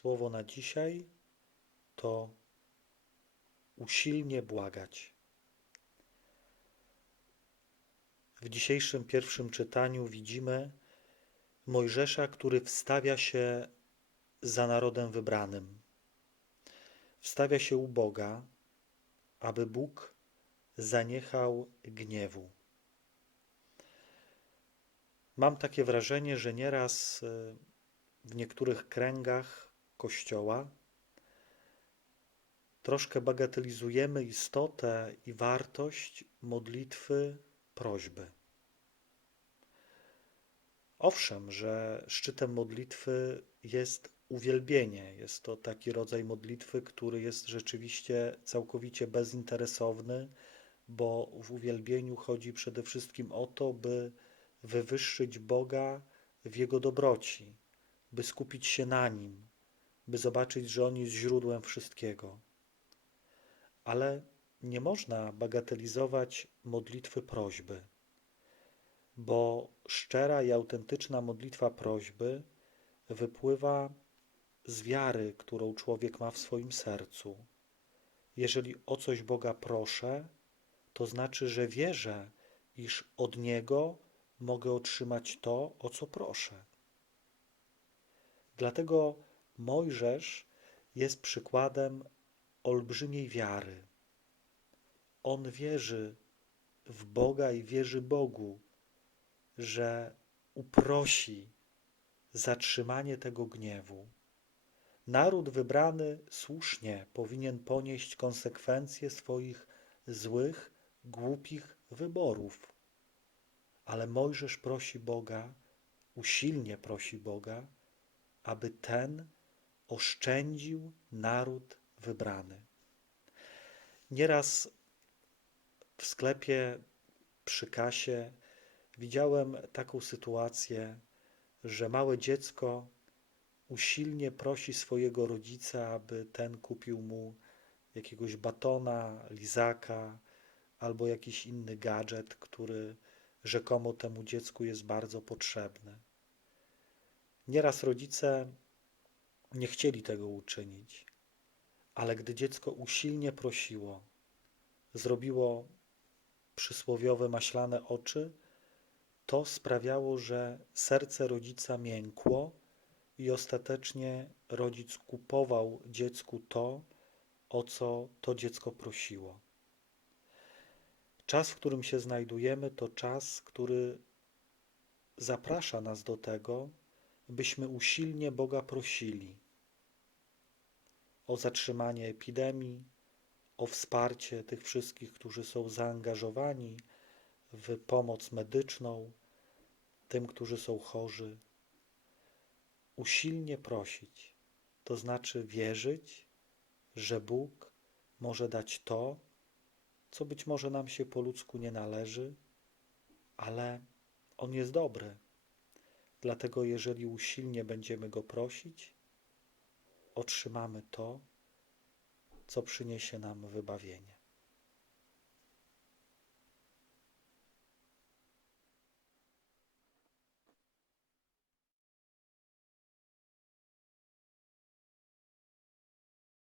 Słowo na dzisiaj to usilnie błagać. W dzisiejszym pierwszym czytaniu widzimy Mojżesza, który wstawia się za narodem wybranym. Wstawia się u Boga, aby Bóg zaniechał gniewu. Mam takie wrażenie, że nieraz y, w niektórych kręgach Kościoła troszkę bagatelizujemy istotę i wartość modlitwy prośby. Owszem, że szczytem modlitwy jest uwielbienie. Jest to taki rodzaj modlitwy, który jest rzeczywiście całkowicie bezinteresowny, bo w uwielbieniu chodzi przede wszystkim o to, by wywyższyć Boga w Jego dobroci, by skupić się na Nim, by zobaczyć, że On jest źródłem wszystkiego. Ale nie można bagatelizować modlitwy prośby, bo szczera i autentyczna modlitwa prośby wypływa z wiary, którą człowiek ma w swoim sercu. Jeżeli o coś Boga proszę, to znaczy, że wierzę, iż od Niego mogę otrzymać to, o co proszę. Dlatego Mojżesz jest przykładem olbrzymiej wiary. On wierzy w Boga i wierzy Bogu, że uprosi zatrzymanie tego gniewu. Naród wybrany słusznie powinien ponieść konsekwencje swoich złych, głupich wyborów. Ale Mojżesz prosi Boga, usilnie prosi Boga, aby ten oszczędził naród wybrany. Nieraz w sklepie przy kasie widziałem taką sytuację, że małe dziecko usilnie prosi swojego rodzica, aby ten kupił mu jakiegoś batona, lizaka albo jakiś inny gadżet, który rzekomo temu dziecku jest bardzo potrzebny. Nieraz rodzice nie chcieli tego uczynić, ale gdy dziecko usilnie prosiło, zrobiło przysłowiowe maślane oczy, to sprawiało, że serce rodzica miękło i ostatecznie rodzic kupował dziecku to, o co to dziecko prosiło. Czas, w którym się znajdujemy, to czas, który zaprasza nas do tego, byśmy usilnie Boga prosili o zatrzymanie epidemii, o wsparcie tych wszystkich, którzy są zaangażowani w pomoc medyczną, tym, którzy są chorzy. Usilnie prosić, to znaczy wierzyć, że Bóg może dać to, co być może nam się po ludzku nie należy, ale On jest dobry. Dlatego, jeżeli usilnie będziemy Go prosić, otrzymamy to, co przyniesie nam wybawienie.